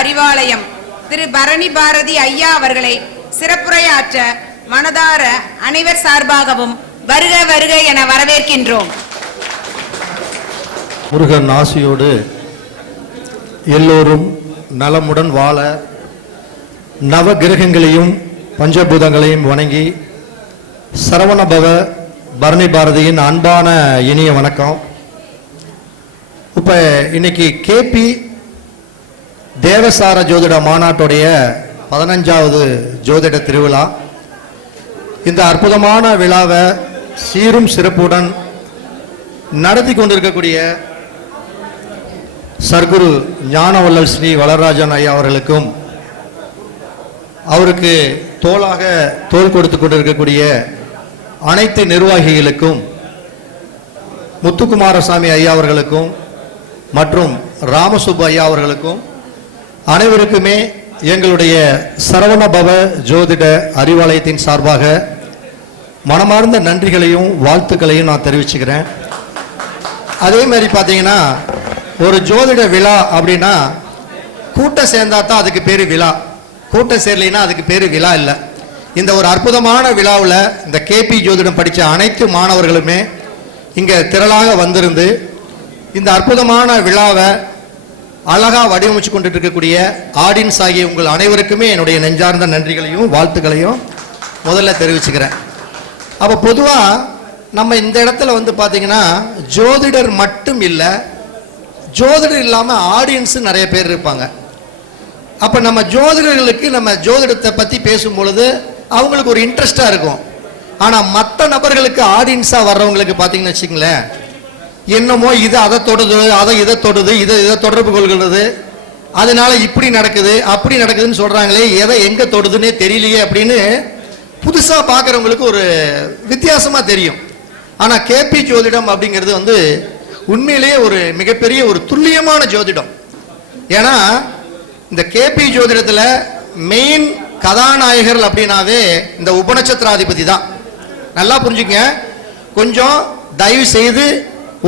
அறிவாலயம். திரு பரணி பாரதி ஐயா அவர்களை சிறப்புரையாற்ற மனதார அனைவர் சார்பாகவும் வருக வருக என வரவேற்கின்றோம். முருகன் ஆசியோடு எல்லோரும் நலமுடன் வாழ நவ கிரகங்களையும் பஞ்சபூதங்களையும் வணங்கி சரவணபவ பரணி பாரதியின் அன்பான இனிய வணக்கம். இப்போ இன்னைக்கு கேபி தேவசார ஜோதிட மாநாட்டுடைய பதினஞ்சாவது ஜோதிட திருவிழா. இந்த அற்புதமான விழாவை சீரும் சிறப்புடன் நடத்தி கொண்டிருக்கக்கூடிய சர்க்குரு ஞானவல்லல் ஸ்ரீ வளராஜன் ஐயா அவர்களுக்கும் அவருக்கு தோளாக தோள் கொடுத்து கொண்டிருக்கக்கூடிய அனைத்து நிர்வாகிகளுக்கும் முத்துக்குமாரசாமி ஐயா அவர்களுக்கும் மற்றும் ராமசுப்பு ஐயா அவர்களுக்கும் அனைவருக்குமே எங்களுடைய சரவணபவ ஜோதிட அறிவாலயத்தின் சார்பாக மனமார்ந்த நன்றிகளையும் வாழ்த்துக்களையும் நான் தெரிவிச்சுக்கிறேன். அதே மாதிரி பார்த்தீங்கன்னா ஒரு ஜோதிட விழா அப்படின்னா கூட்டம் சேர்ந்தா தான் அதுக்கு பேர் விழா. கூட்டம் சேரலைன்னா அதுக்கு பேர் விழா இல்லை. இந்த ஒரு அற்புதமான விழாவில் இந்த கேபி ஜோதிடம் படித்த அனைத்து மாணவர்களுமே இங்கே திரளாக வந்திருந்து இந்த அற்புதமான விழாவை அழகாக வடிவமைச்சு கொண்டுட்டு இருக்கக்கூடிய ஆடியன்ஸ் ஆகிய உங்கள் அனைவருக்குமே என்னுடைய நெஞ்சார்ந்த நன்றிகளையும் வாழ்த்துக்களையும் முதல்ல தெரிவிச்சுக்கிறேன். அப்போ பொதுவாக நம்ம இந்த இடத்துல வந்து பார்த்தீங்கன்னா ஜோதிடர் மட்டும் இல்லை ஜோதிடர் இல்லாமல் ஆடியன்ஸு நிறைய பேர் இருப்பாங்க. அப்போ நம்ம ஜோதிடர்களுக்கு நம்ம ஜோதிடத்தை பற்றி பேசும் பொழுது அவங்களுக்கு ஒரு இன்ட்ரெஸ்டாக இருக்கும். ஆனால் மற்ற நபர்களுக்கு ஆடியன்ஸாக வர்றவங்களுக்கு பார்த்தீங்கன்னு வச்சுங்களேன் என்னமோ இது அதை தொடுது அதை இதை தொடுது இதை இதை தொடர்பு கொள்கிறது. அதனால இப்படி நடக்குது அப்படி நடக்குதுன்னு சொல்கிறாங்களே எதை எங்கே தொடுதுன்னே தெரியலையே அப்படின்னு புதுசாக பார்க்குறவங்களுக்கு ஒரு வித்தியாசமாக தெரியும். ஆனால் கேபி ஜோதிடம் அப்படிங்கிறது வந்து உண்மையிலேயே ஒரு மிகப்பெரிய ஒரு துல்லியமான ஜோதிடம். ஏன்னா இந்த கேபி ஜோதிடத்தில் மெயின் கதாநாயகர்கள் அப்படின்னாவே இந்த உபநட்சத்திராதிபதி தான். நல்லா புரிஞ்சுக்கங்க. கொஞ்சம் தயவு செய்து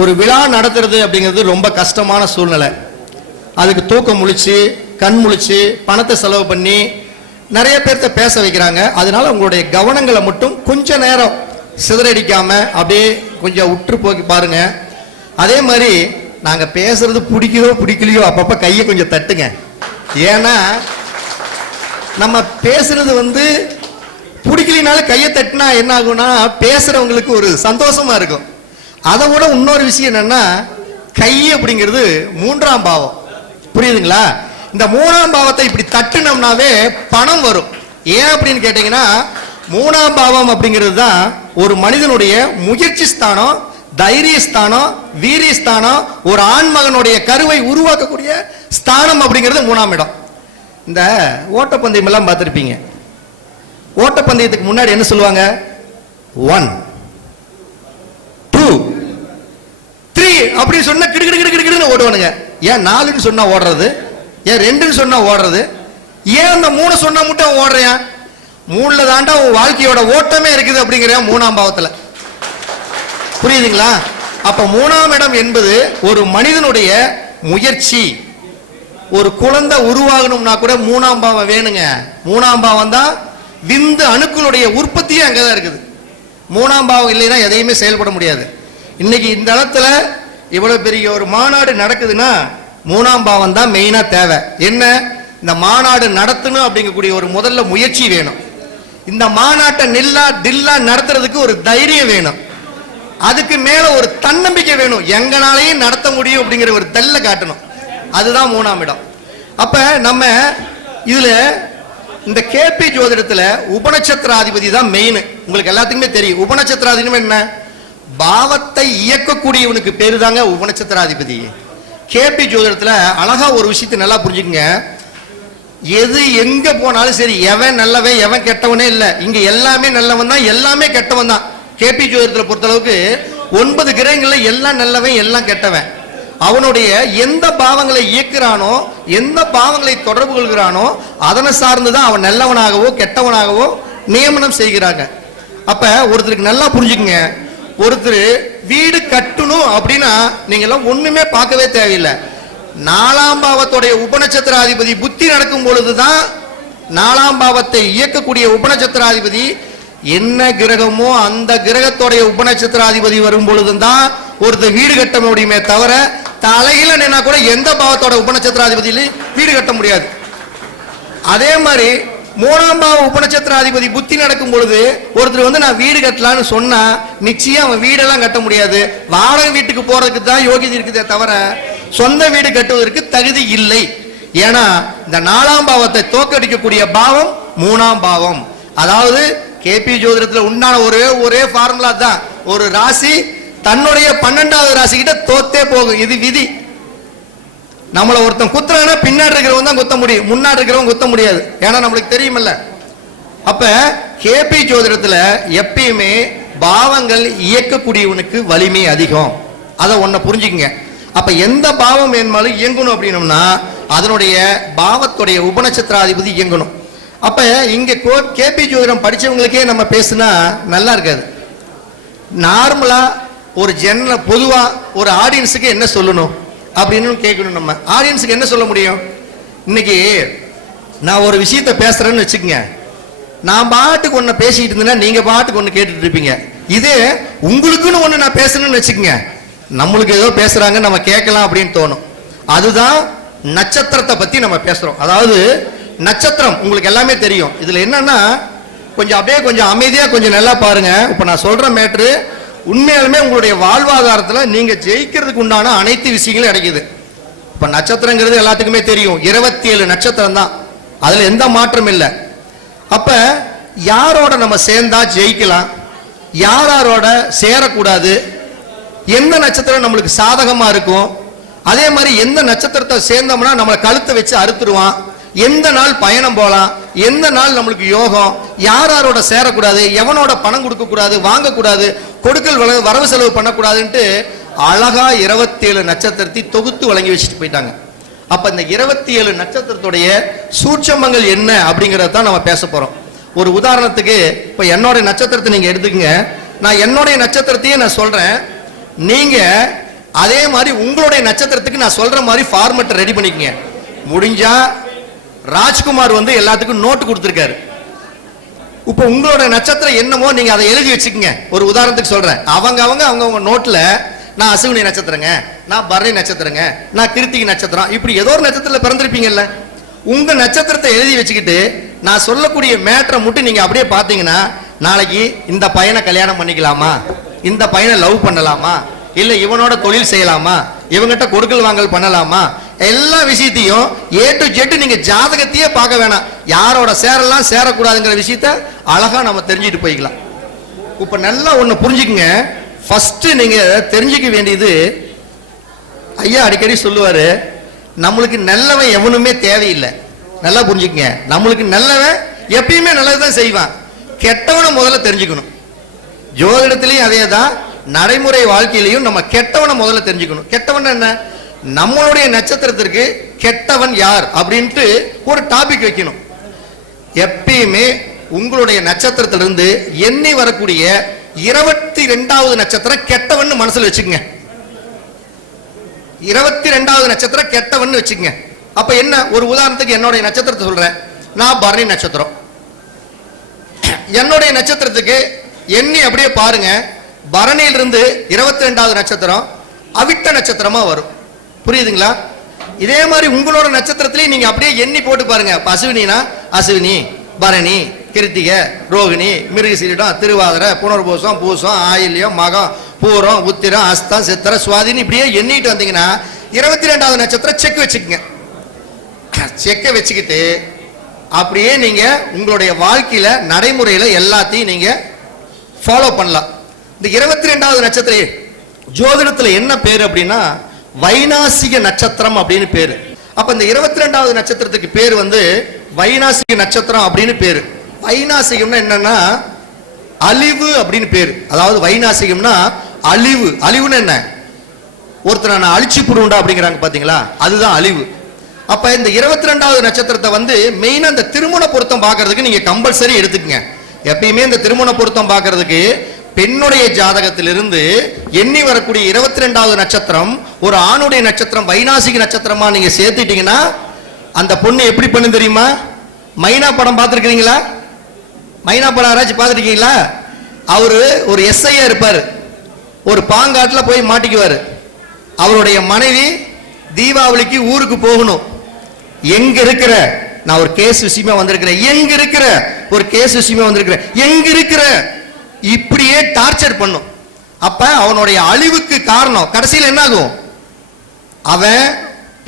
ஒரு விழா நடத்துறது அப்படிங்கிறது ரொம்ப கஷ்டமான சூழ்நிலை. அதுக்கு தூக்கம் முழிச்சு கண் முழிச்சு பணத்தை செலவு பண்ணி நிறைய பேர்த்த பேச வைக்கிறாங்க. அதனால உங்களுடைய கவனங்களை மட்டும் கொஞ்ச நேரம் சிதறடிக்காம அப்படியே கொஞ்சம் உற்று போக்கி பாருங்க. அதே மாதிரி நாங்கள் பேசுறது பிடிக்குதோ பிடிக்கலையோ அப்பப்போ கையை கொஞ்சம் தட்டுங்க. ஏன்னா நம்ம பேசுறது வந்து பிடிக்கலினால கையை தட்டினா என்ன ஆகும்னா பேசுறவங்களுக்கு ஒரு சந்தோஷமா இருக்கும். அதை விட இன்னொரு விஷயம் என்னன்னா கை அப்படிங்கிறது மூன்றாம் பாவம். புரியுதுங்களா? இந்த மூணாம் பாவத்தை இப்படி தட்டுனோம்னாவே பணம் வரும். ஏன் அப்படின்னு கேட்டீங்கன்னா மூணாம் பாவம் அப்படிங்கிறது தான் ஒரு மனிதனுடைய முயற்சி ஸ்தானம் தைரிய ஸ்தானம் வீரிய ஸ்தானம் ஒரு ஆண்மகனுடைய கருவை உருவாக்கக்கூடிய ஸ்தானம் அப்படிங்கிறது மூணாம் இடம். இந்த ஓட்டப்பந்தயம் எல்லாம் பார்த்துருப்பீங்க. ஓட்டப்பந்தயத்துக்கு முன்னாடி என்ன சொல்லுவாங்க? ஒன் டூ அப்படி சொன்னா கிடு கிடு கிடு கிடு கிடுன்னு ஓடுவானுங்க. ஏன் நாலுன்னு சொன்னா ஓடுறது? ஏன் ரெண்டுன்னு சொன்னா ஓடுறது? ஏன் அந்த மூணு சொன்னா மட்டும் அவன் ஓடுறான்? மூணுல தாண்டா உன் வாழ்க்கையோட ஓட்டமே இருக்குது அப்படிங்கிற மூணாம் பாவத்துல. புரியுதுங்களா? அப்ப மூணாம் இடம் என்பது ஒரு மனிதனுடைய முயற்சி. ஒரு குழந்தை உருவாகணும்னா கூட மூணாம் பாவம் வேணுங்க. மூணாம் பாவம் தான் விந்து அணுக்களுடைய உற்பத்தியே அங்கதான் இருக்குது. மூணாம் பாவம் இல்லைன்னா எதையுமே செயல்பட முடியாது. இன்னைக்கு இந்த இடத்துல இவ்வளவு பெரிய ஒரு மாநாடு நடக்குதுன்னா மூணாம் பாவம் தான் மெயினா தேவை. என்ன? இந்த மாநாடு நடத்தணும் அப்படிங்கக்கூடிய ஒரு முதல்ல முயற்சி வேணும். இந்த மாநாட்டை நில்லா தில்லா நடத்துறதுக்கு ஒரு தைரியம் வேணும். அதுக்கு மேல ஒரு தன்னம்பிக்கை வேணும். எங்கனாலையும் நடத்த முடியும் அப்படிங்கிற ஒரு தெல்ல காட்டணும். அதுதான் மூணாம் இடம். அப்ப நம்ம இதுல இந்த கேபி ஜோதிடத்துல உபநட்சத்திராதிபதி தான் மெயின் உங்களுக்கு எல்லாத்துக்குமே தெரியும். உபநட்சத்திராதிபதி என்ன? பாவத்தை இயக்கக்கூடியவனுக்கு பேரு தாங்க உபநட்சத்திராதிபதி. கேபி ஜோதிடத்தில் அழகா ஒரு விஷயத்தை நல்லா புரிஞ்சுக்கங்க. எது எங்க போனாலும் சரி எவன் நல்லவன் எவன் கெட்டவனே இல்லை. இங்க எல்லாமே நல்லவன் தான் எல்லாமே கெட்டவன் தான். கேபி ஜோதிடத்தில் பொறுத்தளவுக்கு ஒன்பது கிரகங்கள்ல எல்லாம் நல்லவன் எல்லாம் கெட்டவன். அவனுடைய எந்த பாவங்களை இயக்குறானோ எந்த பாவங்களை தொடர்பு கொள்கிறானோ அதனை சார்ந்துதான் அவன் நல்லவனாகவோ கெட்டவனாகவோ நியமனம் செய்கிறாங்க. அப்ப ஒருத்தருக்கு நல்லா புரிஞ்சுக்குங்க. ஒருத்தர் வீடு கட்டணும் அப்படின்னா நீங்க எல்லாம் ஒண்ணுமே பார்க்கவே தேவையில்லை. நாலாம் பாவத்துடைய உபநட்சத்திராதிபதி புத்தி நடக்கும் பொழுதுதான் நாலாம் பாவத்தை இயக்கக்கூடிய உபநட்சத்திராதிபதி என்ன கிரகமோ அந்த கிரகத்துடைய உபநட்சத்திராதிபதி வரும் பொழுதுதான் ஒருத்தர் வீடு கட்ட முடியுமே தவிர தலையில நின்னா கூட எந்த பாவத்தோட உபநட்சத்திராதிபதியிலையும் வீடு கட்ட முடியாது. அதே மாதிரி மூணாம் பாவ உபநட்சத்திராதிபதி புத்தி நடக்கும் பொழுது ஒருத்தர் வந்து நான் வீடு கட்டலாம்னு சொன்னா நிச்சயம் அவன் வீடெல்லாம் கட்ட முடியாது. வாடகை வீட்டுக்கு போறதுக்கு தான் யோகிதை இருக்குதே தவிர சொந்த வீடு கட்டுவதற்கு தகுதி இல்லை. ஏன்னா இந்த நாலாம் பாவத்தை தோக்கடிக்கக்கூடிய பாவம் மூணாம் பாவம். அதாவது கேபி ஜோதிடத்துல உண்டான ஒரே ஒரே ஃபார்முலா தான். ஒரு ராசி தன்னுடைய பன்னெண்டாவது ராசி கிட்ட தோத்தே போகும். இது விதி. நம்மள ஒருத்தன் குத்துறானா பின்னாடி இருக்கிறவங்க தான் குத்த முடியும் முன்னாடி இருக்கிறவங்க குத்த முடியாது. ஏன்னா நம்மளுக்கு தெரியுமில்ல. அப்ப கேபி ஜோதிடத்துல எப்பயுமே பாவங்கள் இயக்கக்கூடியவனுக்கு வலிமை அதிகம். அதை ஒன்ன புரிஞ்சுக்கங்க. அப்ப எந்த பாவம் வேணுமாலும் இயங்கணும் அப்படின்னம்னா அதனுடைய பாவத்துடைய உபநட்சத்திராதிபதி இயங்கணும். அப்ப இங்க கேபி ஜோதிடம் படிச்சவங்களுக்கே நம்ம பேசுனா நல்லா இருக்காது. நார்மலா ஒரு ஜென்ல பொதுவா ஒரு ஆடியன்ஸுக்கு என்ன சொல்லணும்? அப்படின்னு கேட்கணும் நம்ம. ஆடியன்ஸுக்கு என்ன சொல்ல முடியும்? இன்னைக்கு நான் ஒரு விஷயத்த பேசுறேன்னு வச்சுக்கங்க. நான் பாட்டுக்கு ஒன்று பேசிட்டு இருந்தேன்னா நீங்க பாட்டுக்கு ஒன்று கேட்டுட்டு இருப்பீங்க. இதே உங்களுக்குன்னு ஒன்று நான் பேசணும்னு வச்சுக்கங்க. நம்மளுக்கு ஏதோ பேசுறாங்க நம்ம கேட்கலாம் அப்படின்னு தோணும். அதுதான் நட்சத்திரத்தை பத்தி நம்ம பேசுறோம். அதாவது நட்சத்திரம் உங்களுக்கு எல்லாமே தெரியும். இதுல என்னன்னா கொஞ்சம் அப்படியே கொஞ்சம் அமைதியா கொஞ்சம் நல்லா பாருங்க. இப்ப நான் சொல்ற மேட்ரு உண்மையாலுமே உங்களுடைய வாழ்வாதாரத்தில் நீங்க ஜெயிக்கிறதுக்கு உண்டான அனைத்து விஷயங்களும் கிடைக்குது இப்ப நட்சத்திரங்கிறது எல்லாத்துக்குமே தெரியும். இருபத்தி ஏழு நட்சத்திரம் தான். அதுல எந்த மாற்றம் இல்லை. அப்ப யாரோட நம்ம சேர்ந்தா ஜெயிக்கலாம்? யார் யாரோட சேரக்கூடாது? எந்த நட்சத்திரம் நம்மளுக்கு சாதகமா இருக்கும்? அதே மாதிரி எந்த நட்சத்திரத்தை சேர்ந்தோம்னா நம்மளை கழுத்தை வச்சு அறுத்துருவான்? எந்த நாள் பயணம் போகலாம் எந்த நாள் நம்மளுக்கு யோகம்? யார் யாரோட சேரக்கூடாது? எவனோட பணம் கொடுக்கக்கூடாது? வாங்கக்கூடாது? கொடுக்கல் வள- வரவு செலவு பண்ணக்கூடாதுன்ட்டு அழகா இருபத்தி ஏழு நட்சத்திரத்தை தொகுத்து வழங்கி வச்சுட்டு போயிட்டாங்க. அப்ப இந்த இருபத்தி ஏழு நட்சத்திரத்துடைய சூட்சமங்கள் என்ன அப்படிங்கிறத தான் நம்ம பேச போறோம். ஒரு உதாரணத்துக்கு இப்போ என்னோட நட்சத்திரத்தை நீங்க எடுத்துக்கங்க. நான் என்னுடைய நட்சத்திரத்தையே நான் சொல்றேன். நீங்க அதே மாதிரி உங்களுடைய நட்சத்திரத்துக்கு நான் சொல்ற மாதிரி ஃபார்மெட்டை ரெடி பண்ணிக்கங்க. முடிஞ்சா ராஜ்குமார் வந்து எல்லாத்துக்கும் நோட்டு கொடுத்துருக்காரு. இப்போ உங்களோட நட்சத்திரம் என்னமோ நீங்க அதை எழுதி வச்சுக்கங்க. ஒரு உதாரணத்துக்கு சொல்றேன். அவங்க அவங்க அவங்க அவங்க நோட்ல நான் அசுவினி நட்சத்திரங்க நான் பரணி நட்சத்திரங்க நான் கிருத்திகை நட்சத்திரம் இப்படி ஏதோ ஒரு நட்சத்திரத்தில் பிறந்திருப்பீங்கல்ல. உங்க நட்சத்திரத்தை எழுதி வச்சுக்கிட்டு நான் சொல்லக்கூடிய மேட்டரை மட்டும் நீங்க அப்படியே பார்த்தீங்கன்னா நாளைக்கு இந்த பையனை கல்யாணம் பண்ணிக்கலாமா? இந்த பையனை லவ் பண்ணலாமா? இல்ல இவனோட தொழில் செய்யலாமா? இவங்கிட்ட கொடுக்கல் வாங்கல் பண்ணலாமா? எல்லா விஷயத்தையும் ஏ டு ஜெட் நீங்க ஜாதகத்தையே பார்க்க வேணாம். யாரோட சேரலாம் சேரக்கூடாதுங்கிற விஷயத்த அழகா நம்ம தெரிஞ்சுட்டு போய்க்கலாம். இப்ப நல்லா ஒண்ணு புரிஞ்சுக்குங்க. ஃபர்ஸ்ட் நீங்க தெரிஞ்சுக்க வேண்டியது ஐயா அடிக்கடி சொல்லுவாரு நம்மளுக்கு நல்லவன் எவனுமே தேவையில்லை. நல்லா புரிஞ்சுக்கங்க. நம்மளுக்கு நல்லவன் எப்பயுமே நல்லதுதான் செய்வான். கெட்டவனை முதல்ல தெரிஞ்சுக்கணும். ஜோதிடத்திலையும் அதே தான் நடைமுறை வாழ்க்கையிலையும் நம்ம கெட்டவனை முதல்ல தெரிஞ்சுக்கணும். கெட்டவன் என்ன? நம்மளுடைய நட்சத்திரத்திற்கு கெட்டவன் யார் அப்படின்ட்டு ஒரு டாபிக் வைக்கணும். எப்பயுமே உங்களுடைய நட்சத்திரத்திலிருந்து எண்ணி வரக்கூடிய இருபத்தி ரெண்டாவது நட்சத்திரம் கெட்டவன் மனசுல வச்சுக்கங்க. இருபத்தி ரெண்டாவது நட்சத்திரம் கெட்டவன் வச்சுக்கங்க. அப்ப என்ன? ஒரு உதாரணத்துக்கு என்னுடைய நட்சத்திரத்தை சொல்றேன். நான் பரணி நட்சத்திரம். என்னுடைய நட்சத்திரத்துக்கு எண்ணி அப்படியே பாருங்க. பரணியிலிருந்து இருபத்தி ரெண்டாவது நட்சத்திரம் அவிட்ட நட்சத்திரமா வரும். புரியுதுங்களா? இதே மாதிரி உங்களோட நட்சத்திரத்திலேயே நீங்க அப்படியே எண்ணி போட்டு பாருங்க. அசுவினா அசுவினி பரணி கிருத்திகை ரோகிணி மிருகசீரிடம் திருவாதிரை புனர்பூசம் பூசம் ஆயில்யம் மகம் பூரம் உத்திரம் அஸ்தம் சித்திரம் சுவாதின்னு இப்படியே எண்ணிட்டு வந்தீங்கன்னா இருபத்தி ரெண்டாவது நட்சத்திரம் செக் வச்சுக்கோங்க. செக்கை வச்சுக்கிட்டு அப்படியே நீங்க உங்களுடைய வாழ்க்கையில நடைமுறையில எல்லாத்தையும் நீங்க ஃபாலோ பண்ணலாம். இந்த இருபத்தி ரெண்டாவது நட்சத்திரம் ஜோதிடத்துல என்ன பேர் அப்படின்னா வைநாசிக நட்சத்திரம் அப்படின்னு பேரு. அப்ப இந்த இருபத்தி ரெண்டாவது நட்சத்திரத்துக்கு பேர் வந்து வைநாசிக நட்சத்திரம் அப்படின்னு பேரு. வைனாசிகம்னா என்னன்னா அழிவு அப்படின்னு பேரு. அதாவது வைநாசிகம்னா அழிவு. அழிவுன்னு என்ன? ஒருத்தர் நான் அழிச்சு புடுண்டா அப்படிங்கிறாங்க பாத்தீங்களா? அதுதான் அழிவு. அப்ப இந்த இருபத்தி ரெண்டாவது நட்சத்திரத்தை வந்து மெயினா இந்த திருமண பொருத்தம் பாக்குறதுக்கு நீங்க கம்பல்சரி எடுத்துக்கங்க. எப்பயுமே இந்த திருமண பொருத்தம் பாக்குறதுக்கு பெண்ணுடைய ஜாதகத்திலிருந்து எண்ணி வரக்கூடிய இருபத்தி ரெண்டாவது நட்சத்திரம் ஒரு ஆணுடைய நட்சத்திரம் வைநாசிக நட்சத்திரமா நீங்க சேர்த்துட்டீங்கன்னா அந்த பொண்ணு எப்படி பண்ணு தெரியுமா? மைனா படம் பார்த்துருக்கீங்களா மைனா படம் யாராச்சும் பார்த்துருக்கீங்களா? அவரு ஒரு எஸ்ஐயா இருப்பார். ஒரு பாங்காட்டில் போய் மாட்டிக்குவார். அவருடைய மனைவி தீபாவளிக்கு ஊருக்கு போகணும். எங்க இருக்கிற? நான் ஒரு கேஸ் விஷயமா வந்திருக்கிறேன். எங்க இருக்கிற? ஒரு கேஸ் விஷயமா வந்திருக்கிறேன். எங்க இருக்கிற? இப்படியே டார்ச்சர் பண்ணும். அப்ப அவனுடைய அழிவுக்கு காரணம் கடைசியில் என்ன ஆகும் அவன்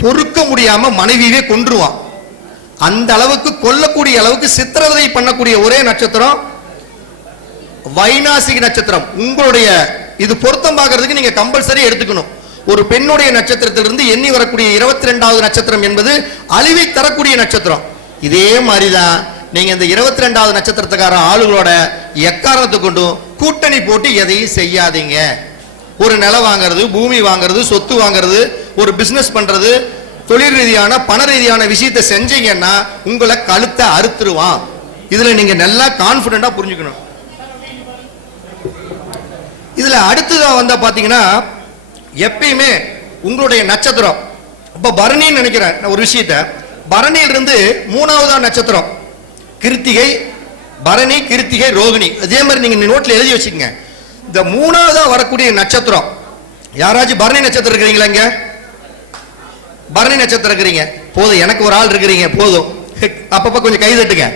பொறுக்க முடியாம மனைவியவே கொன்றுவான். அந்த அளவுக்கு கொல்லக்கூடிய அளவுக்கு சித்திரவதை பண்ணக்கூடிய ஒரே நட்சத்திரம் வைநாசிக நட்சத்திரம். உங்களுடைய இது பொருத்தம் பார்க்கறதுக்கு நீங்க கம்பல்சரி எடுத்துக்கணும். ஒரு பெண்ணுடைய நட்சத்திரத்திலிருந்து எண்ணி வரக்கூடிய இருபத்தி ரெண்டாவது நட்சத்திரம் என்பது அழிவை தரக்கூடிய நட்சத்திரம். இதே மாதிரிதான் நீங்க இந்த இருபத்தி ரெண்டாவது நட்சத்திரத்துக்கார ஆளுகளோட எக்காரணத்தை கொண்டும் கூட்டணி போட்டு எதையும் செய்யாதீங்க. ஒரு நிலம் வாங்குறது பூமி வாங்குறது சொத்து வாங்குறது ஒரு பிசினஸ் பண்றது தொழில் ரீதியான பண ரீதியான விஷயத்தை செஞ்சீங்கன்னா உங்களை கழுத்தை அறுத்துருவான். இதுல நீங்க நல்லா கான்பிடண்டா புரிஞ்சுக்கணும். இதுல அடுத்ததான் வந்தா பாத்தீங்கன்னா எப்பயுமே உங்களுடைய நட்சத்திரம். இப்ப பரணின்னு நினைக்கிறேன் ஒரு விஷயத்த. பரணியிலிருந்து மூணாவதா நட்சத்திரம். கிருத்திகை பரணி கிருத்திகை ரோகிணி. அதே மாதிரி நீங்க நோட்ல எழுதி வச்சுக்கங்க. இந்த மூணாவதா வரக்கூடிய நட்சத்திரம் யாராச்சும் பரணி நட்சத்திரம் இருக்கிறீங்களா இங்க? பரணி நட்சத்திரம் இருக்கிறீங்க. போதும் எனக்கு ஒரு ஆள் இருக்கிறீங்க போதும். அப்பப்ப கொஞ்சம் கை தட்டுங்க.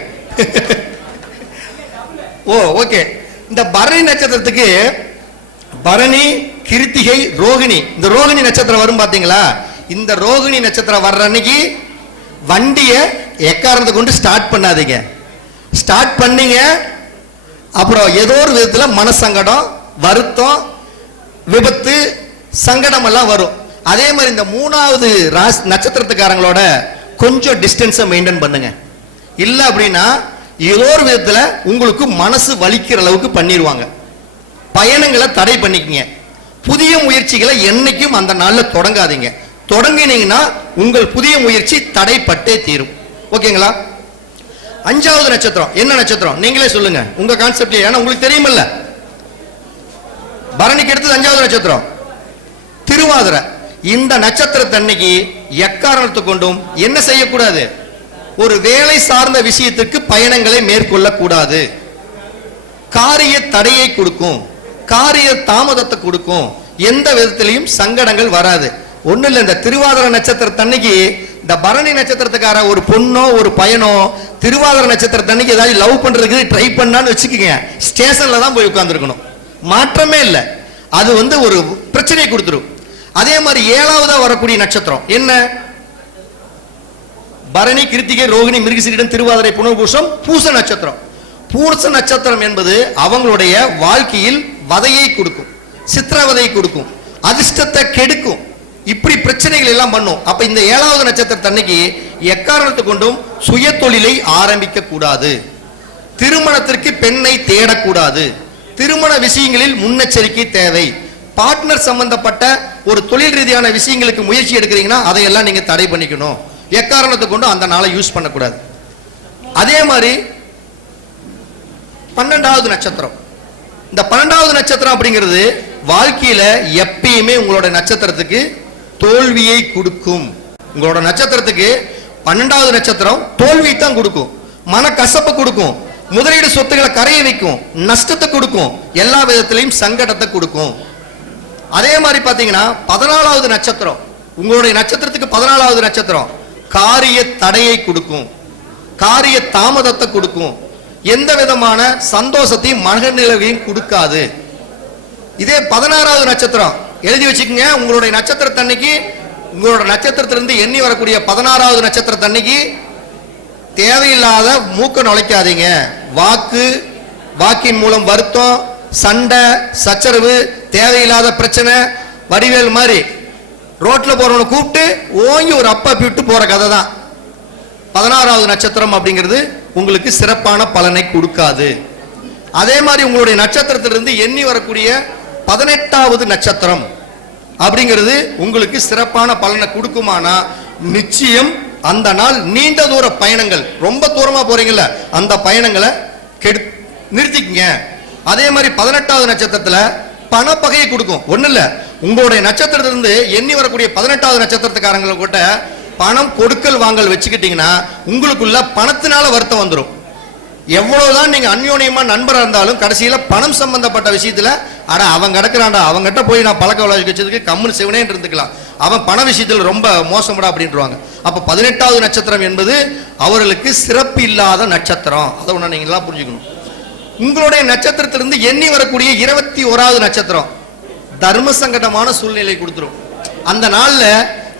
Oh okay. இந்த பரணி நட்சத்திரத்துக்கு பரணி கிருத்திகை ரோகிணி. இந்த ரோகிணி நட்சத்திரம் வரும் பாத்தீங்களா? இந்த ரோகிணி நட்சத்திரம் வர்ற அன்னைக்கு வண்டியை எக்காரத்தை கொண்டு ஸ்டார்ட் பண்ணாதீங்க. ஸ்டார்ட் பண்ணீங்க. அப்புறம் ஏதோ ஒரு விதத்தில் மனசங்கடம் வருத்தம் விபத்து சங்கடம் எல்லாம் வரும். அதே மாதிரி இந்த மூணாவது ராஸ் நட்சத்திரத்துக்காரங்களோட கொஞ்சம் டிஸ்டன்ஸை மெயின்டைன் பண்ணுங்க. இல்லை அப்படின்னா ஏதோ ஒரு விதத்தில் உங்களுக்கு மனசு வலிக்கிற அளவுக்கு பண்ணிடுவாங்க பயணங்களை தடை பண்ணிக்கங்க. புதிய முயற்சிகளை என்னைக்கும் அந்த நாளில் தொடங்காதீங்க. தொடங்கினீங்கன்னா உங்கள் புதிய முயற்சி தடைப்பட்டே தீரும். ஓகேங்களா? அஞ்சாவது நட்சத்திரம். என்ன நட்சத்திரம்? நீங்களே சொல்லுங்க. உங்க கான்செப்ட் ஏன்னா உங்களுக்கு தெரியுமில்ல. பரணிக்கு எடுத்தது அஞ்சாவது நட்சத்திரம். திருவாதிரை. இந்த நட்சத்திரத்தன்னைக்கு எக்காரணத்தை கொண்டும் என்ன செய்யக்கூடாது? ஒரு வேலை சார்ந்த விஷயத்துக்கு பயணங்களை மேற்கொள்ளக்கூடாது. காரிய தடையை கொடுக்கும். காரிய தாமதத்தை கொடுக்கும். எந்த விதத்திலையும் சங்கடங்கள் வராது. ஒண்ணு இல்லை இந்த திருவாதிரை நட்சத்திரத்தன்னைக்கு இந்த பரணி நட்சத்திரத்துக்கார ஒரு பொண்ணோ ஒரு பையனோ திருவாதிர நட்சத்திரத்தன்னைக்கு ஏதாவது லவ் பண்றதுக்கு ட்ரை பண்ணான்னு வச்சுக்கோங்க. ஸ்டேஷன்ல தான் போய் உட்காந்துருக்கணும் மாற்றமே இல்லை. அது வந்து ஒரு பிரச்சனையை கொடுத்துரும். அதே மாதிரி ஏழாவதா வரக்கூடிய நட்சத்திரம். என்ன? பரணி கிருத்திகை ரோகிணி மிருகசீரிடம் திருவாதிரை புனர்பூசம் பூச நட்சத்திரம். பூச நட்சத்திரம் என்பது அவங்களுடைய வாழ்க்கையில் வதையை கொடுக்கும். சித்திரவதை கொடுக்கும். அதிர்ஷ்டத்தை கெடுக்கும். இப்படி பிரச்சனைகள் எல்லாம் பண்ணும். அப்ப இந்த ஏழாவது நட்சத்திரத்தன்னைக்கு எக்காரணத்தை கொண்டும் சுய தொழிலை ஆரம்பிக்க கூடாது. திருமணத்திற்கு பெண்ணை தேடக்கூடாது. திருமண விஷயங்களில் முன்னெச்சரிக்கை தேவை. பார்ட்னர் சம்பந்தப்பட்ட ஒரு தொழில் ரீதியான விஷயங்களுக்கு முயற்சி எடுக்கிறீங்கன்னா அதையெல்லாம் நீங்க தடை பண்ணிக்கணும். எக்காரணத்தை கொண்டு அந்த நாளை யூஸ் பண்ணக்கூடாது. அதே மாதிரி பன்னெண்டாவது நட்சத்திரம். இந்த பன்னெண்டாவது நட்சத்திரம் அப்படிங்கிறது வாழ்க்கையில எப்பயுமே உங்களோட நட்சத்திரத்துக்கு தோல்வியை கொடுக்கும். உங்களோட நட்சத்திரத்துக்கு பன்னெண்டாவது நட்சத்திரம் தோல்வி தான் கொடுக்கும். மன கொடுக்கும். முதலீடு சொத்துக்களை கரைய வைக்கும். நஷ்டத்தை கொடுக்கும். எல்லா விதத்திலையும் சங்கடத்தை கொடுக்கும். அதே மாதிரி பார்த்தீங்கன்னா பதினாலாவது நட்சத்திரம். உங்களுடைய நட்சத்திரத்துக்கு பதினாலாவது நட்சத்திரம். காரிய தடையை கொடுக்கும். காரிய தாமதத்தை கொடுக்கும். எந்த விதமான சந்தோஷத்தையும் மனநிலவையும் கொடுக்காது. இதே பதினாறாவது நட்சத்திரம். எழுதி வச்சுக்கோங்க. உங்களுடைய நட்சத்திரத்தன்னைக்கு உங்களோட நட்சத்திரத்திலிருந்து எண்ணி வரக்கூடிய பதினாறாவது நட்சத்திரத்தன்னைக்கு தேவையில்லாத மூக்க நுழைக்காதீங்க. வாக்கு வாக்கின் மூலம் வருத்தம் சண்டை சச்சரவு தேவையில்லாத பிரச்சனை வடிவேல் மாதிரி. ரோட்டில் போகிறவனை கூப்பிட்டு ஓங்கி ஒரு அப்பா விட்டு போகிற கதை தான். பதினாறாவது நட்சத்திரம் அப்படிங்கிறது உங்களுக்கு சிறப்பான பலனை கொடுக்காது. அதே மாதிரி உங்களுடைய நட்சத்திரத்திலிருந்து எண்ணி வரக்கூடிய பதினெட்டாவது நட்சத்திரம் அப்படிங்கிறது உங்களுக்கு சிறப்பான பலனை கொடுக்குமானா? நிச்சயம் அந்த நாள் நீண்ட தூர பயணங்கள் ரொம்ப தூரமா போறீங்கல்ல அந்த பயணங்களை கெடு நிறுத்திக்கங்க. அதே மாதிரி பதினெட்டாவது நட்சத்திரத்துல பணப்பகையை கொடுக்கும். ஒண்ணு இல்ல. உங்களுடைய நட்சத்திரத்திலிருந்து எண்ணி வரக்கூடிய பதினெட்டாவது நட்சத்திரத்துக்காரங்களை கூட பணம் கொடுக்கல் வாங்கல் வச்சுக்கிட்டீங்கன்னா உங்களுக்குள்ள பணத்தினால வருத்தம் வந்துடும் எவ்வளவுதான் நீங்க அந்யோன்யமா நண்பராக இருந்தாலும் கடைசியில பணம் சம்பந்தப்பட்ட விஷயத்துல ஆட அவன் கிடக்குறான்டா அவங்ககிட்ட போய் நான் பழக்க வளர்ச்சி வச்சதுக்கு கம்முன்னு சிவனேன்னு இருந்துக்கலாம். அவன் பண விஷயத்தில் ரொம்ப மோசமடா அப்படின்றாங்க அப்ப பதினெட்டாவது நட்சத்திரம் என்பது அவர்களுக்கு சிறப்பு இல்லாத நட்சத்திரம். அதை ஒண்ணு நீங்க எல்லாம் புரிஞ்சுக்கணும். உங்களுடைய நட்சத்திரத்திலிருந்து எண்ணி வரக்கூடிய இருபத்தி ஓராவது நட்சத்திரம் தர்ம சங்கடமான சூழ்நிலை கொடுத்துரும். அந்த நாள்ல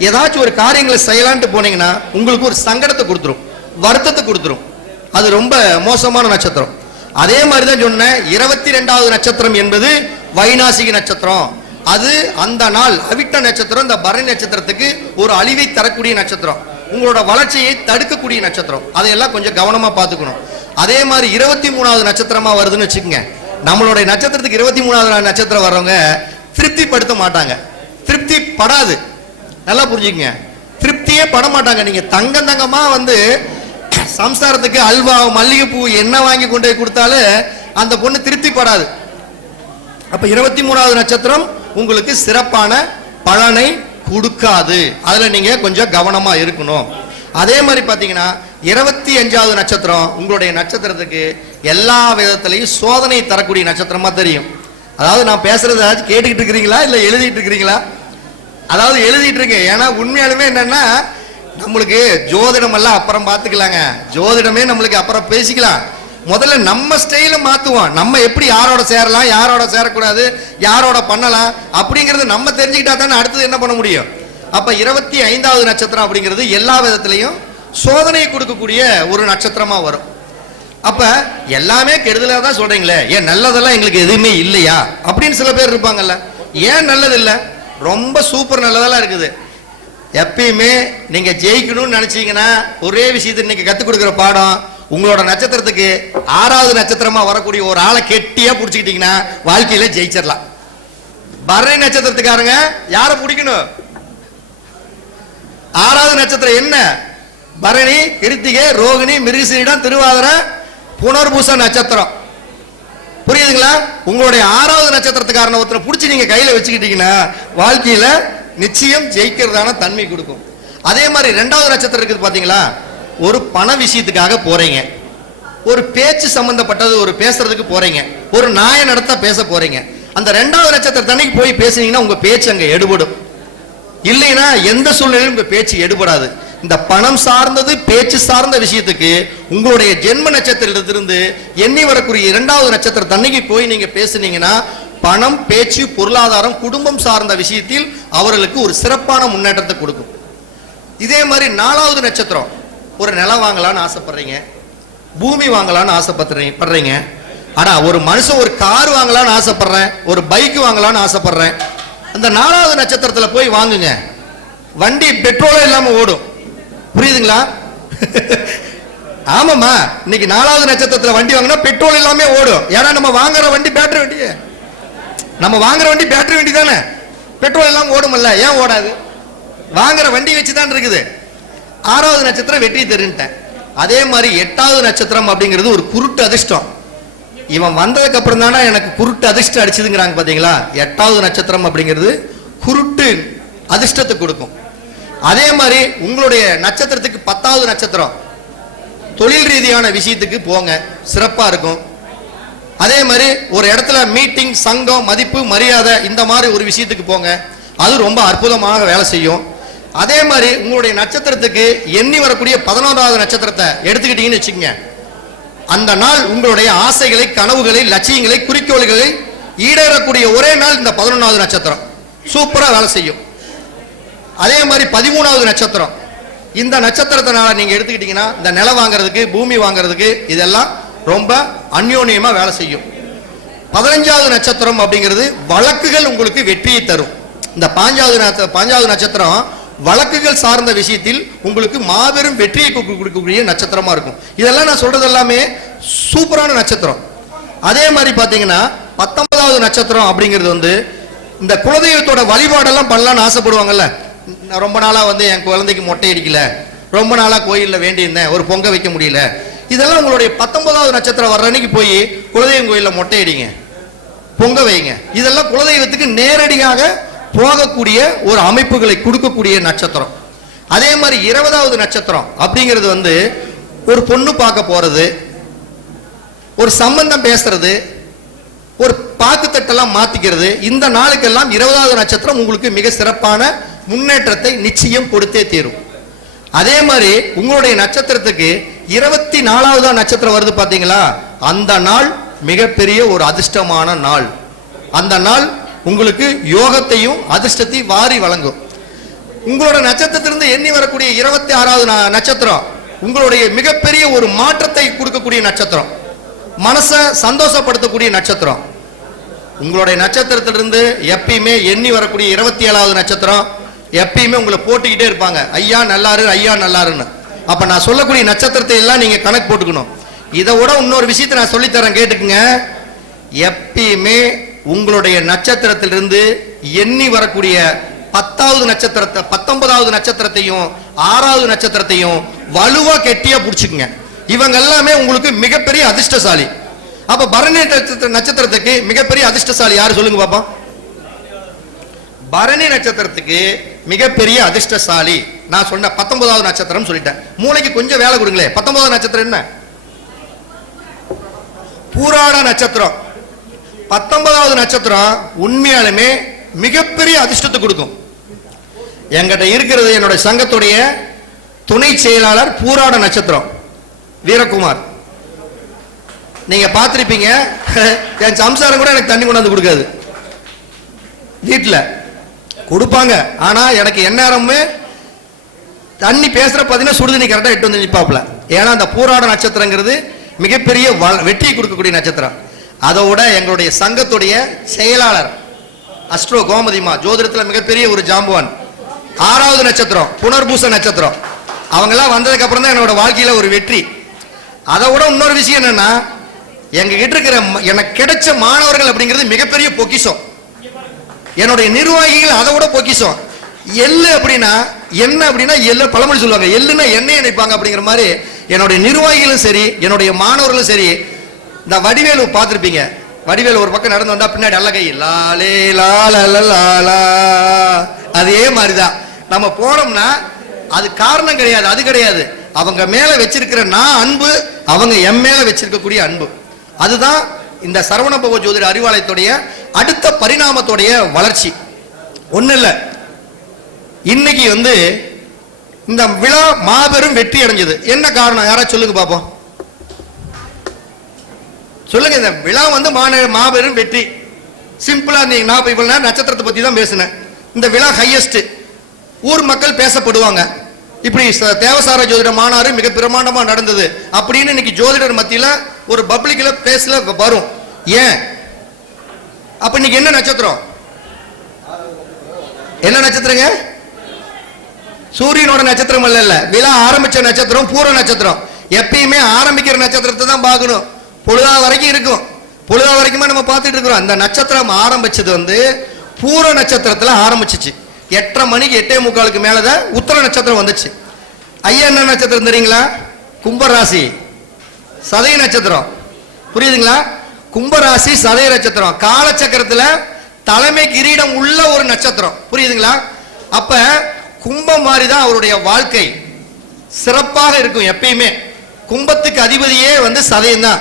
ஏதாச்சும் ஒரு காரியங்களை செய்யலான்ட்டு போனீங்கன்னா உங்களுக்கு ஒரு சங்கடத்தை கொடுத்துரும். வருத்தத்தை கொடுத்துரும். அது ரொம்ப மோசமான நட்சத்திரம். அதே மாதிரி தான் சொன்னேன் இருபத்தி ரெண்டாவது நட்சத்திரம் என்பது வைநாசிக நட்சத்திரம். அது அந்த நாள் அவிட்ட நட்சத்திரம் இந்த பரணி நட்சத்திரத்துக்கு ஒரு அழிவை தரக்கூடிய நட்சத்திரம். உங்களோட வளர்ச்சியை தடுக்கக்கூடிய நட்சத்திரம். அதையெல்லாம் கொஞ்சம் கவனமாக பார்த்துக்கணும். அதே மாதிரி இருபத்தி மூணாவது நட்சத்திரமா வருதுன்னு வச்சுக்கோங்க. நம்மளுடைய நட்சத்திரத்துக்கு இருபத்தி மூணாவது நட்சத்திரம் வர்றவங்க திருப்திப்படுத்த மாட்டாங்க. திருப்தி படாது நல்லா புரிஞ்சுக்கங்க. திருப்தியே பட மாட்டாங்க. நீங்க தங்கம் தங்கமாக வந்து சம்சாரத்துக்கு அல்வா மல்லிகைப்பூ என்ன வாங்கி கொண்டு போய் கொடுத்தாலும் அந்த பொண்ணு திருப்திப்படாது. அப்ப இருபத்தி மூணாவது நட்சத்திரம் உங்களுக்கு சிறப்பான பலனை கொடுக்காது. அதுல நீங்க கொஞ்சம் கவனமா இருக்கணும். அதே மாதிரி பாத்தீங்கன்னா இருபத்தி அஞ்சாவது நட்சத்திரம் உங்களுடைய நட்சத்திரத்துக்கு எல்லா விதத்திலையும் சோதனை தரக்கூடிய நட்சத்திரமா தெரியும். அதாவது நான் பேசுறது ஏதாச்சும் கேட்டுக்கிட்டு இருக்கிறீங்களா? இல்ல எழுதிட்டு இருக்கிறீங்களா? அதாவது எழுதிட்டு இருக்கேன். ஏன்னா உண்மையாலுமே என்னன்னா நம்மளுக்கு ஜோதிடம் எல்லாம் அப்புறம் பார்த்துக்கலாங்க ஜோதிடமே நம்மளுக்கு அப்புறம் பேசிக்கலாம். முதல்ல நம்ம ஸ்டைல மாத்துவோம். நம்ம எப்படி யாரோட சேரலாம் யாரோட சேரக்கூடாது யாரோட பண்ணலாம் அப்படிங்கறது நம்ம தெரிஞ்சுக்கிட்டா தானே அடுத்தது என்ன பண்ண முடியும்? அப்ப இருபத்தி ஐந்தாவது நட்சத்திரம் அப்படிங்கிறது எல்லா விதத்திலையும் சோதனை கொடுக்கக்கூடிய ஒரு நட்சத்திரமா வரும். அப்ப எல்லாமே கெடுதலா தான் சொல்றீங்களே. ஏன் நல்லதெல்லாம் எங்களுக்கு எதுவுமே இல்லையா? அப்படின்னு சில பேர் இருப்பாங்கல்ல. ஏன் நல்லது இல்லை ரொம்ப சூப்பர் நல்லதெல்லாம் இருக்குது. எப்பயுமே நீங்க ஜெயிக்கணும்னு நினைச்சீங்கன்னா ஒரே விஷயத்தை இன்னைக்கு கத்துக் கொடுக்குற பாடம் உங்களோட நட்சத்திரத்துக்கு ஆறாவது நட்சத்திரமா வரக்கூடிய ஒரு ஆளை கெட்டியா பிடிச்சிக்கிட்டீங்கன்னா வாழ்க்கையில ஜெயிச்சிடலாம். பரணி நட்சத்திரத்துக்காரங்க யாரை பிடிக்கணும்? ஆறாவது நட்சத்திரம் என்ன? பரணி கிருத்திகை ரோகிணி மிருகசீரிடம் திருவாதிரம் புனர்பூச நட்சத்திரம். புரியுதுங்களா? உங்களுடைய ஆறாவது நட்சத்திரத்துக்காரன ஒருத்தரை பிடிச்சி நீங்க கையில வச்சுக்கிட்டீங்கன்னா வாழ்க்கையில நிச்சயம் ஜெயிக்கிறதான தன்மை கொடுக்கும். அதே மாதிரி ரெண்டாவது நட்சத்திரம் இருக்குது பார்த்தீங்களா ஒரு பண விஷயத்துக்காக போறீங்க. ஒரு பேச்சு சம்பந்தப்பட்டது ஒரு பேசுறதுக்கு போறீங்க. ஒரு நாய நடத்த பேச போறீங்க. அந்த ரெண்டாவது நட்சத்திரத்தன்னைக்கு போய் பேசுனீங்கன்னா உங்க பேச்சு அங்கே எடுபடும். இல்லைன்னா எந்த சூழ்நிலையும் உங்க பேச்சு எடுபடாது. இந்த பணம் சார்ந்தது பேச்சு சார்ந்த விஷயத்துக்கு உங்களுடைய ஜென்ம நட்சத்திரத்திலிருந்து எண்ணி வரக்கூடிய இரண்டாவது நட்சத்திரம் தன்னைக்கு போய் நீங்க பேசுனீங்கன்னா பணம் பேச்சு பொருளாதாரம் குடும்பம் சார்ந்த விஷயத்தில் அவர்களுக்கு ஒரு சிறப்பான முன்னேற்றத்தை கொடுக்கும். இதே மாதிரி நாலாவது நட்சத்திரம் ஒரு நிலம் வாங்கலாம்னு ஆசைப்படுறீங்க பூமி வாங்கலாம்னு ஆசைப்படுறீங்க படுறீங்க. ஆனா ஒரு மனுஷன் ஒரு கார் வாங்கலாம்னு ஆசைப்படுறேன் ஒரு பைக் வாங்கலான்னு ஆசைப்படுறேன். அந்த நாலாவது நட்சத்திரத்துல போய் வாங்குங்க. வண்டி பெட்ரோலே இல்லாம ஓடும். புரியுதுங்களா? ஆமாமா இன்னைக்கு நாலாவது நட்சத்திரத்துல வண்டி வாங்கினா பெட்ரோல் இல்லாம ஓடும். ஏன்னா நம்ம வாங்குற வண்டி பேட்டரி வண்டியே. நம்ம வாங்குற வண்டி பேட்டரி வண்டி தானே? பெட்ரோல் எல்லாம் ஓடுமல்ல ஏன் ஓடாது? வாங்குற வண்டி வச்சு தான் இருக்குது. ஆறாவது நட்சத்திரம் வெற்றி தருன்ட்டேன் அதே மாதிரி எட்டாவது நட்சத்திரம் அப்படிங்கிறது ஒரு குருட்டு அதிர்ஷ்டம். இவன் வந்ததுக்கு அப்புறம் தானே எனக்கு குருட்டு அதிர்ஷ்டம் அடிச்சதுங்கிறாங்க பார்த்தீங்களா எட்டாவது நட்சத்திரம் அப்படிங்கிறது குருட்டு அதிர்ஷ்டத்தை கொடுக்கும். அதே மாதிரி உங்களுடைய நட்சத்திரத்துக்கு பத்தாவது நட்சத்திரம். தொழில் ரீதியான விஷயத்துக்கு போங்க. சிறப்பாக இருக்கும். அதே மாதிரி ஒரு இடத்துல மீட்டிங் சங்கம் மதிப்பு மரியாதை இந்த மாதிரி ஒரு விஷயத்துக்கு போங்க. அது ரொம்ப அற்புதமாக வேலை செய்யும். அதே மாதிரி உங்களுடைய நட்சத்திரத்துக்கு எண்ணி வரக்கூடிய பதினோராவது நட்சத்திரத்தை எடுத்துக்கிட்டீங்கன்னு வச்சுக்கோங்க. அந்த நாள் உங்களுடைய ஆசைகளை கனவுகளை லட்சியங்களை குறிக்கோள்களை ஈடேறக்கூடிய ஒரே நாள் இந்த பதினொன்றாவது நட்சத்திரம். சூப்பராக வேலை செய்யும். அதே மாதிரி பதிமூணாவது நட்சத்திரம். இந்த நட்சத்திரத்தினால நீங்க எடுத்துக்கிட்டீங்கன்னா இந்த நிலம் வாங்குறதுக்கு பூமி வாங்குறதுக்கு இதெல்லாம் ரொம்ப அந்யோன்யமா வேலை செய்யும். பதினஞ்சாவது நட்சத்திரம் அப்படிங்கிறது வழக்குகள் உங்களுக்கு வெற்றியை தரும். இந்த பாஞ்சாவது பாஞ்சாவது நட்சத்திரம் வழக்குகள் சார்ந்த விஷயத்தில் உங்களுக்கு மாபெரும் வெற்றியை கொடுக்கக்கூடிய நட்சத்திரமா இருக்கும். இதெல்லாம் நான் சொல்றது எல்லாமே சூப்பரான நட்சத்திரம். அதே மாதிரி பாத்தீங்கன்னா பத்தொன்பதாவது நட்சத்திரம் அப்படிங்கிறது வந்து இந்த குலதெய்வத்தோட வழிபாடெல்லாம் பண்ணலாம்னு ஆசைப்படுவாங்கல்ல. நான் ரொம்ப நாளா வந்து என் குழந்தைக்கு மொட்டை அடிக்கல. ரொம்ப நாளா கோயிலில் வேண்டியிருந்தேன். ஒரு பொங்க வைக்க முடியல. இதெல்லாம் உங்களுடைய பத்தொன்பதாவது நட்சத்திரம் வர்ற அன்னைக்கு போய் குலதெய்வம் கோயிலில் மொட்டையடிங்க. பொங்க வைங்க. இதெல்லாம் குலதெய்வத்துக்கு நேரடியாக போகக்கூடிய ஒரு அமைப்புகளை கொடுக்கக்கூடிய நட்சத்திரம். அதே மாதிரி இருபதாவது நட்சத்திரம் அப்படிங்கிறது வந்து ஒரு பொண்ணு பார்க்க போறது ஒரு சம்பந்தம் பேசுறது ஒரு பாக்குத்தட்டெல்லாம் மாத்திக்கிறது இந்த நாளுக்கெல்லாம் இருபதாவது நட்சத்திரம் உங்களுக்கு மிக சிறப்பான முன்னேற்றத்தை நிச்சயம் கொடுத்தே தீரும். அதே மாதிரி உங்களுடைய நட்சத்திரத்துக்கு இருபத்தி நாலாவது நட்சத்திரம் வருது பார்த்தீங்களா அந்த நாள் மிகப்பெரிய ஒரு அதிர்ஷ்டமான நாள். அந்த நாள் உங்களுக்கு யோகத்தையும் அதிர்ஷ்டத்தையும் வாரி வழங்கும். உங்களோட நட்சத்திரத்திலிருந்து எண்ணி வரக்கூடிய இருபத்தி ஆறாவது நட்சத்திரம் உங்களுடைய மிகப்பெரிய ஒரு மாற்றத்தை கொடுக்கக்கூடிய நட்சத்திரம். மனசை சந்தோஷப்படுத்தக்கூடிய நட்சத்திரம். உங்களுடைய நட்சத்திரத்திலிருந்து எப்பயுமே எண்ணி வரக்கூடிய இருபத்தி ஏழாவது நட்சத்திரம் எப்பயுமே உங்களை போட்டுக்கிட்டே இருப்பாங்க. ஐயா நல்லாரு ஐயா நல்லாருன்னு. அப்ப நான் சொல்லக்கூடிய நட்சத்திரத்தை எல்லாம் நீங்க கணக்கு போட்டுக்கணும். இதை விட இன்னொரு விஷயத்தை நான் சொல்லித்தரேன் கேட்டுக்குங்க. எப்பயுமே உங்களுடைய நட்சத்திரத்திலிருந்து எண்ணி வரக்கூடிய பத்தாவது நட்சத்திரத்தை பத்தொன்பதாவது நட்சத்திரத்தையும் ஆறாவது நட்சத்திரத்தையும் வலுவா கெட்டியா புடிச்சுக்குங்க. இவங்க எல்லாமே உங்களுக்கு மிகப்பெரிய அதிர்ஷ்டசாலி. அப்ப பரணி நட்சத்திர நட்சத்திரத்துக்கு மிகப்பெரிய அதிர்ஷ்டசாலி யாரு சொல்லுங்க பாப்பா பரணி நட்சத்திரத்துக்கு மிகப்பெரிய அதிர்ஷ்டசாலி நான் சொன்ன பத்தொன்பதாவது நட்சத்திரம் சொல்லிட்டேன். மூளைக்கு கொஞ்சம் வேலை கொடுங்களேன் பத்தொன்பதாவது நட்சத்திரம் என்ன? பூராட நட்சத்திரம். பத்தொன்பதாவது நட்சத்திரம் உண்மையாலுமே மிகப்பெரிய அதிர்ஷ்டத்தை கொடுக்கும். என்கிட்ட இருக்கிறது என்னோட சங்கத்துடைய துணை செயலாளர் பூராட நட்சத்திரம். வீரகுமார். நீங்க பார்த்துருப்பீங்க. என் சம்சாரம் கூட எனக்கு தண்ணி கொண்டாந்து கொடுக்காது. வீட்டில் கொடுப்பாங்க. ஆனா எனக்கு எந்நேரமுமே தண்ணி பேசுகிற பார்த்தீங்கன்னா சுடுதண்ணி கரெக்டாக எட்டு வந்து நிற்பாப்புல ஏன்னா அந்த பூராட நட்சத்திரங்கிறது மிகப்பெரிய வ- வெற்றியை கொடுக்கக்கூடிய நட்சத்திரம். அதோட எங்களுடைய சங்கத்துடைய செயலாளர் அஸ்ட்ரோ கோமதிமா ஜோதிடத்தில் மிகப்பெரிய ஒரு ஜாம்புவான். ஆறாவது நட்சத்திரம் புனர்பூச நட்சத்திரம். அவங்கெல்லாம் வந்ததுக்கப்புறம் தான் என்னோட வாழ்க்கையில் ஒரு வெற்றி. அதை விட இன்னொரு விஷயம் என்னென்னா எங்ககிட்ட இருக்கிற ம- எனக்கு கிடைச்ச மாணவர்கள் அப்படிங்கிறது மிகப்பெரிய பொக்கிஷம். என்னுடைய நிர்வாகிகள் அதை விட பொக்கிஷம். எள்ளு அப்படின்னா என்ன அப்படின்னா எள்ளு பழமொழி சொல்லுவாங்க. எள்ளுன்னா எண்ணெய் நினைப்பாங்க அப்படிங்கிற மாதிரி என்னுடைய நிர்வாகிகளும் சரி என்னுடைய மாணவர்களும் சரி இந்த வடிவேலு பார்த்துருப்பீங்க. வடிவேலு ஒரு பக்கம் நடந்து வந்தா பின்னாடி அல்ல கை லாலே லாலா அதே மாதிரிதான். நம்ம போனோம்னா அது காரணம் கிடையாது அது கிடையாது. அவங்க மேல வச்சிருக்கிற நான் அன்பு அவங்க என் மேல வச்சிருக்கக்கூடிய அன்பு. அதுதான் இந்த சரவணபவ ஜோதிட அறிவாலயத்துடைய அடுத்த பரிணாமத்துடைய வளர்ச்சி. ஒன்றும் இல்லை இன்னைக்கு வந்து இந்த விழா மாபெரும் வெற்றி அடைஞ்சது. என்ன காரணம்? யாராவது சொல்லுங்க பாப்போம். சொல்லுங்க இந்த விழா வந்து மாந- மாபெரும் வெற்றி. சிம்பிளா நீங்க நான் இவ்வளவு நேரம் நட்சத்திரத்தை பத்தி தான் பேசினேன். இந்த விழா ஹையஸ்ட் ஊர் மக்கள் பேசப்படுவாங்க. இப்படி தேவசார ஜோதிட மாநாடு மிக பிரமாண்டமா நடந்தது. அப்படின்னு இன்னைக்கு ஜோதிடர் மத்தியில ஒரு பப்ளிக்ல பேசல வரும். ஏன்? அப்ப இன்னைக்கு என்ன நட்சத்திரம்? என்ன நட்சத்திரங்க? சூரியனோட நட்சத்திரம் அல்ல இல்லை. விழா ஆரம்பித்த நட்சத்திரம் பூர நட்சத்திரம். எப்பயுமே ஆரம்பிக்கிற நட்சத்திரத்தை தான் பார்க்கணும். பொழுதா வரைக்கும் இருக்கும். பொழுதா வரைக்குமே நம்ம பார்த்துட்டு இருக்கிறோம். அந்த நட்சத்திரம் ஆரம்பிச்சது வந்து பூர நட்சத்திரத்தில் ஆரம்பிச்சிச்சு. எட்டரை மணிக்கு எட்டே முக்காலுக்கு மேலதான் உத்தர நட்சத்திரம் வந்துச்சு. ஐயா என்ன நட்சத்திரம் தெரியுங்களா? கும்பராசி. சதய நட்சத்திரம். புரியுதுங்களா? கும்பராசி சதய நட்சத்திரம். காலச்சக்கரத்தில் தலைமை கிரீடம் உள்ள ஒரு நட்சத்திரம். புரியுதுங்களா? அப்போ கும்பம் மாதிரி தான் அவருடைய வாழ்க்கை. சிறப்பாக இருக்கும் எப்பயுமே. கும்பத்துக்கு அதிபதியே வந்து சதயம் தான்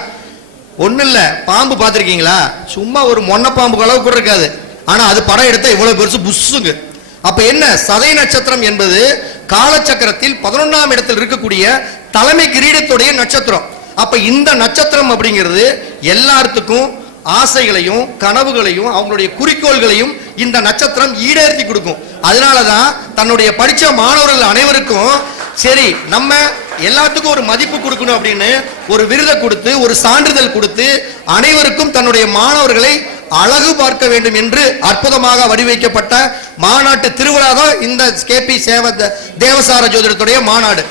ஒண்ணு இல்ல பாம்பு பார்த்துருக்கீங்களா? சும்மா ஒரு மொன்ன பாம்பு அளவு கூட இருக்காது. ஆனா அது படம் எடுத்தா இவ்வளவு பெருசு புஷ்ஷுங்க அப்ப என்ன? சதை நட்சத்திரம் என்பது காலச்சக்கரத்தில் பதினொன்றாம் இடத்தில் இருக்கக்கூடிய தலைமை கிரீடத்துடைய நட்சத்திரம். அப்ப இந்த நட்சத்திரம் அப்படிங்கிறது எல்லாத்துக்கும் ஆசைகளையும் கனவுகளையும் அவங்களுடைய குறிக்கோள்களையும் இந்த நட்சத்திரம் ஈடேற்றி கொடுக்கும். அதனால தான் தன்னுடைய படித்த மாணவர்கள் அனைவருக்கும் சரி நம்ம எல்லாத்துக்கும் ஒரு மதிப்பு கொடுக்கணும் அப்படின்னு ஒரு விருதை கொடுத்து ஒரு சான்றிதழ் கொடுத்து அனைவருக்கும் தன்னுடைய மாணவர்களை அழகு பார்க்க வேண்டும் என்று அற்புதமாக வடிவமைக்கப்பட்ட மாநாட்டு திருவிழா தான் இந்த கேபி சேவ தேவசார ஜோதிடத்துடைய மாநாடு.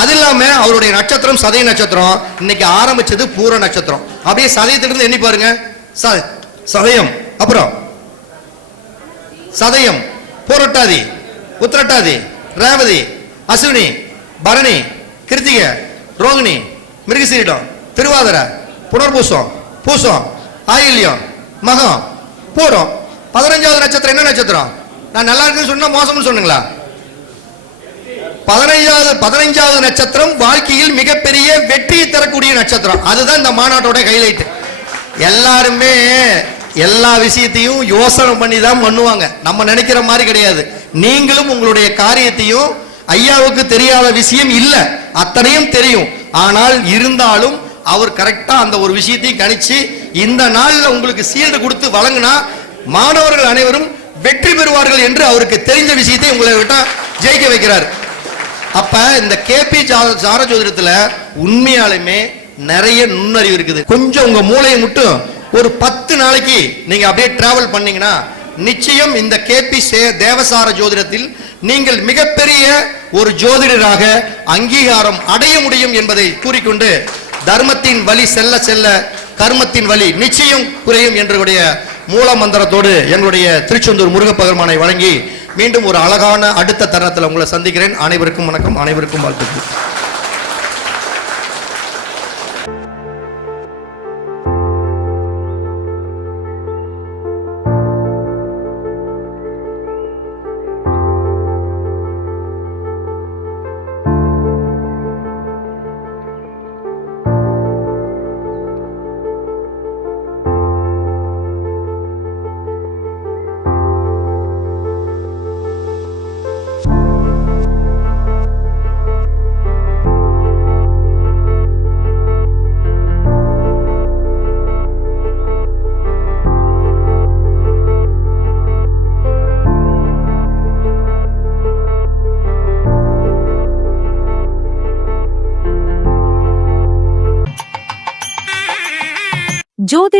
அது இல்லாம அவருடைய நட்சத்திரம் சதய நட்சத்திரம் இன்னைக்கு ஆரம்பிச்சது பூர நட்சத்திரம். அப்படியே சதயத்திலிருந்து எண்ணி பாருங்க. ச- சதயம். அப்புறம். சதயம். போரட்டாதி. உத்திரட்டாதி. ரேவதி. அஸ்வினி. பரணி. கிருத்திகை. ரோகிணி. மிருகசீரிடம். திருவாதிரை. புனர்பூசம். பூசம். ஆயில்யம். மகம். பூரம். பதினஞ்சாவது நட்சத்திரம். என்ன நட்சத்திரம்? நான் நல்லா இருக்குன்னு சொன்னா மோசம்னு சொன்னீங்களா? பதினைஞ்சாவது பதினைஞ்சாவது நட்சத்திரம் வாழ்க்கையில் மிகப்பெரிய வெற்றியை தரக்கூடிய நட்சத்திரம். அதுதான் இந்த மாநாட்டோட ஹைலைட் எல்லாருமே எல்லா விஷயத்தையும் யோசனை பண்ணி தான் பண்ணுவாங்க. நம்ம நினைக்கிற மாதிரி கிடையாது. நீங்களும் உங்களுடைய காரியத்தையும் ஐயாவுக்கு தெரியாத விஷயம் இல்லை. அத்தனையும் தெரியும். ஆனால் இருந்தாலும் அவர் கரெக்டாக அந்த ஒரு விஷயத்தையும் கணிச்சு இந்த நாளில் உங்களுக்கு சீல்டு கொடுத்து வழங்கினா மாணவர்கள் அனைவரும் வெற்றி பெறுவார்கள் என்று அவருக்கு தெரிஞ்ச விஷயத்தை உங்களை விட்டா ஜெயிக்க வைக்கிறார். அப்ப இந்த கேபி சார ஜோதிடத்துல உண்மையாலுமே நிறைய நுண்ணறிவு இருக்குது. கொஞ்சம் உங்க மூளையை மட்டும் ஒரு பத்து நாளைக்கு நீங்க அப்படியே டிராவல் பண்ணீங்கன்னா நிச்சயம் இந்த கேபி தேவசார ஜோதிடத்தில் நீங்கள் மிகப்பெரிய ஒரு ஜோதிடராக அங்கீகாரம் அடைய முடியும் என்பதை கூறிக்கொண்டு தர்மத்தின் வழி செல்ல செல்ல கர்மத்தின் வழி நிச்சயம் குறையும் என்றுடைய மூல மந்திரத்தோடு எங்களுடைய திருச்செந்தூர் முருகப்பெருமானை வழங்கி மீண்டும் ஒரு அழகான அடுத்த தருணத்தில் உங்களை சந்திக்கிறேன். அனைவருக்கும் வணக்கம். அனைவருக்கும் வாழ்த்துக்கள்.